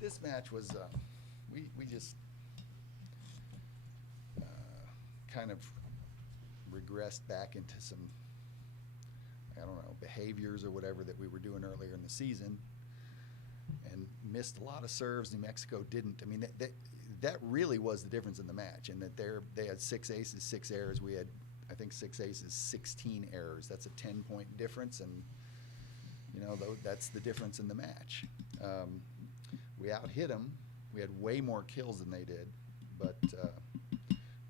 This match was, we just kind of regressed back into some, I don't know, behaviors or whatever that we were doing earlier in the season, and missed a lot of serves. New Mexico didn't. I mean, that really was the difference in the match, and that they had 6 aces, 6 errors. We had, I think, 6 aces, 16 errors. That's a 10-point difference, and that's the difference in the match. We out-hit them. We had way more kills than they did, but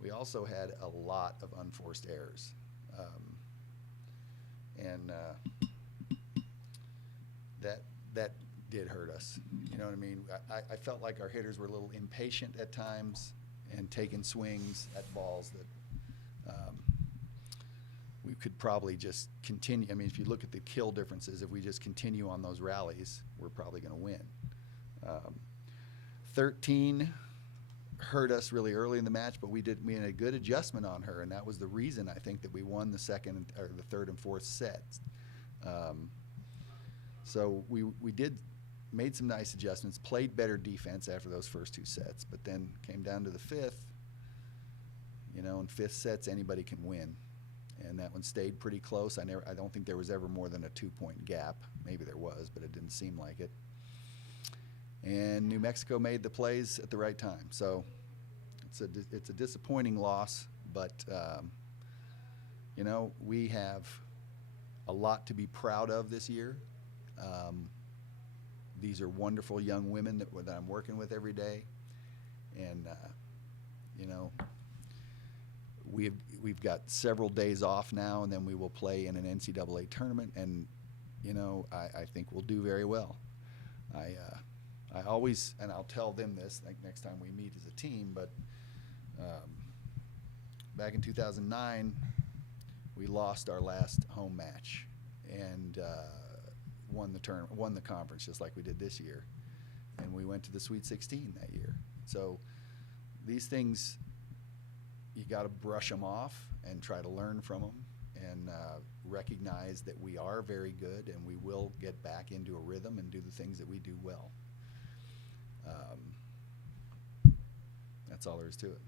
we also had a lot of unforced errors. That did hurt us. You know what I mean? I felt like our hitters were a little impatient at times and taking swings at balls that we could probably just continue. I mean, if you look at the kill differences, if we just continue on those rallies, we're probably going to win. 13 hurt us really early in the match, but we made a good adjustment on her, and that was the reason I think that we won the second or the third and fourth sets. So we made some nice adjustments, played better defense after those first 2 sets, but then came down to the fifth. In fifth sets anybody can win, and that one stayed pretty close. I don't think there was ever more than a 2-point gap. Maybe there was, but it didn't seem like it. And New Mexico made the plays at the right time. So it's a disappointing loss, but we have a lot to be proud of this year. These are wonderful young women that I'm working with every day, and we've got several days off now, and then we will play in an NCAA tournament, and I think we'll do very well. I always, and I'll tell them this like next time we meet as a team, but back in 2009, we lost our last home match and won the conference just like we did this year, and we went to the Sweet 16 that year. So these things, you got to brush them off and try to learn from them, and recognize that we are very good, and we will get back into a rhythm and do the things that we do well. That's all there is to it.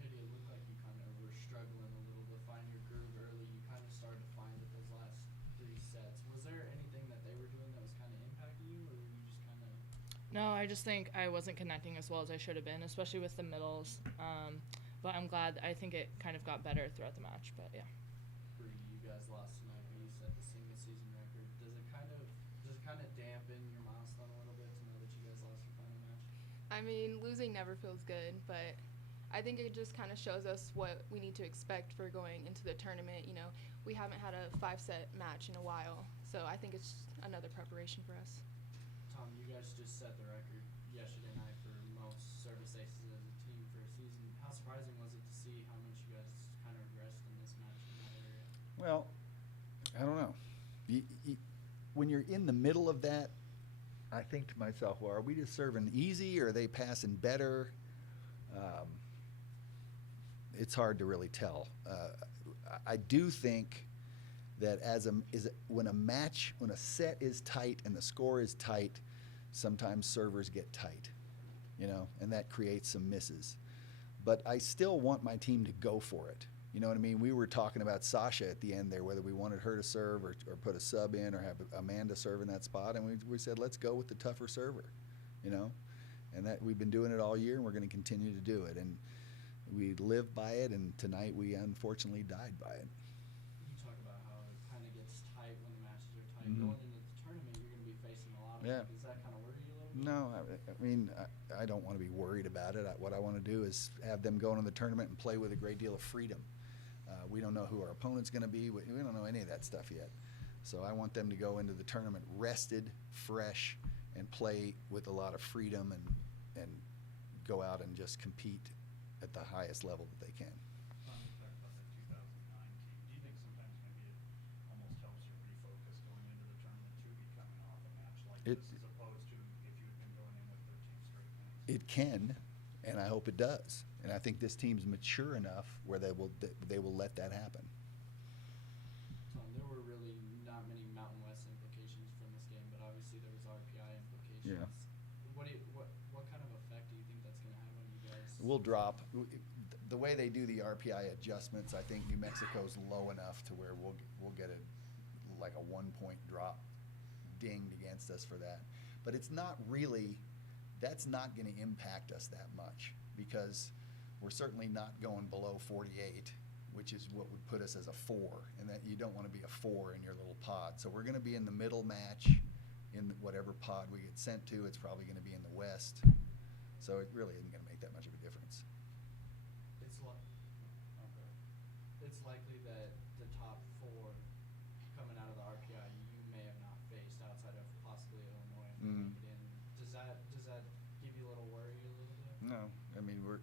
Katie, it looked like you kind of were struggling a little to find your groove early. You kind of started to find it those last 3 sets. Was there anything that they were doing that was kind of impacting you, or were you just kind of? No, I just think I wasn't connecting as well as I should have been, especially with the middles. But I'm glad. I think it kind of got better throughout the match. But yeah. Bree, you guys lost tonight, but you set the single season record. Does it kind of dampen your milestone a little bit to know that you guys lost your final match? I mean, losing never feels good, but I think it just kind of shows us what we need to expect for going into the tournament. We haven't had a 5-set match in a while, so I think it's another preparation for us. Tom, you guys just set the record yesterday night for most service aces as a team for a season. How surprising was it to see how much you guys kind of regressed in this match in that area? Well, I don't know. When you're in the middle of that, I think to myself, well, are we just serving easy, or are they passing better? It's hard to really tell. I do think that when a set is tight and the score is tight, sometimes servers get tight, and that creates some misses. But I still want my team to go for it. You know what I mean? We were talking about Sasha at the end there, whether we wanted her to serve or put a sub in or have Amanda serve in that spot, and we said, let's go with the tougher server, and that we've been doing it all year, and we're going to continue to do it. And we live by it, and tonight we unfortunately died by it. You talk about how it kind of gets tight when the matches are tight. Mm-hmm. Going into the tournament, you're going to be facing a lot of Yeah. Does that kind of worry you a little bit? No, I mean, I don't want to be worried about it. What I want to do is have them go into the tournament and play with a great deal of freedom. We don't know who our opponent's going to be. We don't know any of that stuff yet. So I want them to go into the tournament rested, fresh, and play with a lot of freedom and go out and just compete at the highest level that they can. You talked about that 2009 team. Do you think sometimes maybe it almost helps you refocus going into the tournament too, be coming off a match like this, as opposed to if you had been going in with 13 straight wins? It can, and I hope it does. And I think this team's mature enough where they will let that happen. Tom, there were really not many Mountain West implications from this game, but obviously there was RPI implications. Yeah. We'll drop. The way they do the RPI adjustments, I think New Mexico's low enough to where we'll get like a 1 point drop dinged against us for that. But it's not really, that's not going to impact us that much because we're certainly not going below 48, which is what would put us as a 4, and that you don't want to be a 4 in your little pod. So we're going to be in the middle match in whatever pod we get sent to. It's probably going to be in the West. So it really isn't going to make that much of a difference. Okay. It's likely that the top 4 coming out of the RPI you may have not faced outside of possibly Illinois if they Mm. make it in. Does that give you a little worry a little bit? No, I mean, we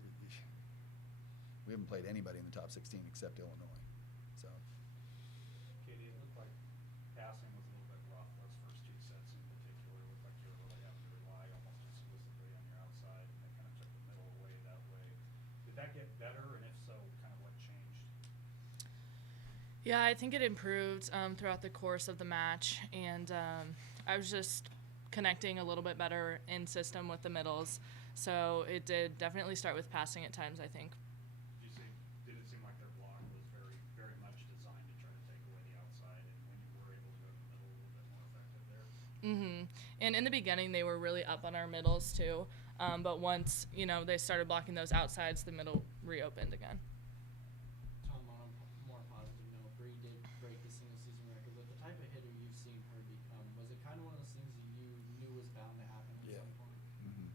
haven't played anybody in the top 16 except Illinois. So Katie, it looked like passing was a little bit rough those first 2 sets in particular. It looked like you were really having to rely almost exclusively on your outside, and they kind of took the middle away that way. Did that get better, and if so, kind of what changed? Yeah, I think it improved throughout the course of the match, and I was just connecting a little bit better in system with the middles. So it did definitely start with passing at times, I think. Did it seem like their block was very, very much designed to try to take away the outside, and when you were able to go to the middle, a little bit more effective there? Mm-hmm. And in the beginning, they were really up on our middles too. But once, they started blocking those outsides, the middle reopened again. Tom, on a more positive note, Bree did break the single season record. With the type of hitter you've seen her become, was it kind of one of those things that you knew was bound to happen at Yeah. some point? mhm.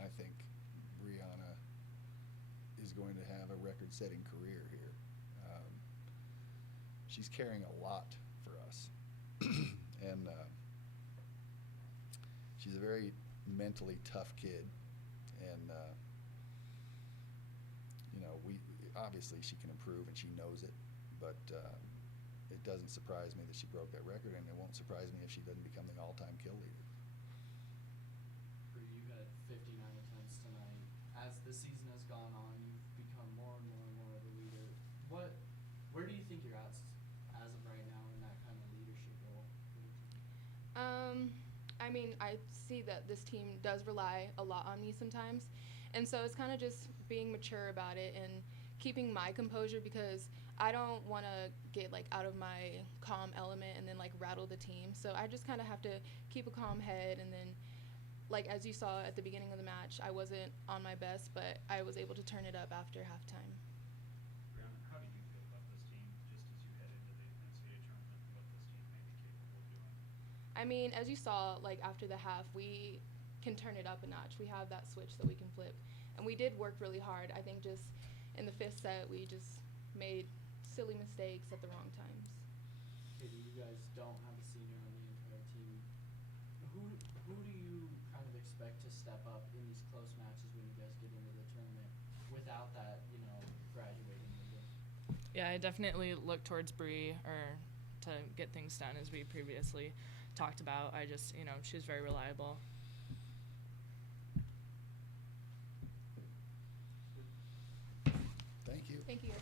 I think Brianna is going to have a record-setting career here. She's carrying a lot for us, and she's a very mentally tough kid, and we obviously she can improve and she knows it, but it doesn't surprise me that she broke that record, and it won't surprise me if she doesn't become the all-time kill leader. Bree, you had 59 attempts tonight. As the season has gone on, you've become more and more and more of a leader. Where do you think you're at as of right now in that kind of leadership role for the team? I mean, I see that this team does rely a lot on me sometimes. And so it's kind of just being mature about it and keeping my composure because I don't want to get out of my calm element and then rattle the team. So I just kind of have to keep a calm head, and then as you saw at the beginning of the match, I wasn't on my best, but I was able to turn it up after halftime. Brianna, how do you feel about this team just as you head into the NCAA tournament and what this team may be capable of doing? I mean, as you saw, after the half, we can turn it up a notch. We have that switch that we can flip. And we did work really hard. I think just in the 5th set, we just made silly mistakes at the wrong times. Katie, you guys don't have a senior on the entire team. Who do you kind of expect to step up in these close matches when you guys get into the tournament without that, graduating leader? Yeah, I definitely look towards Bree to get things done, as we previously talked about. I just, she's very reliable. Thank you. Thank you.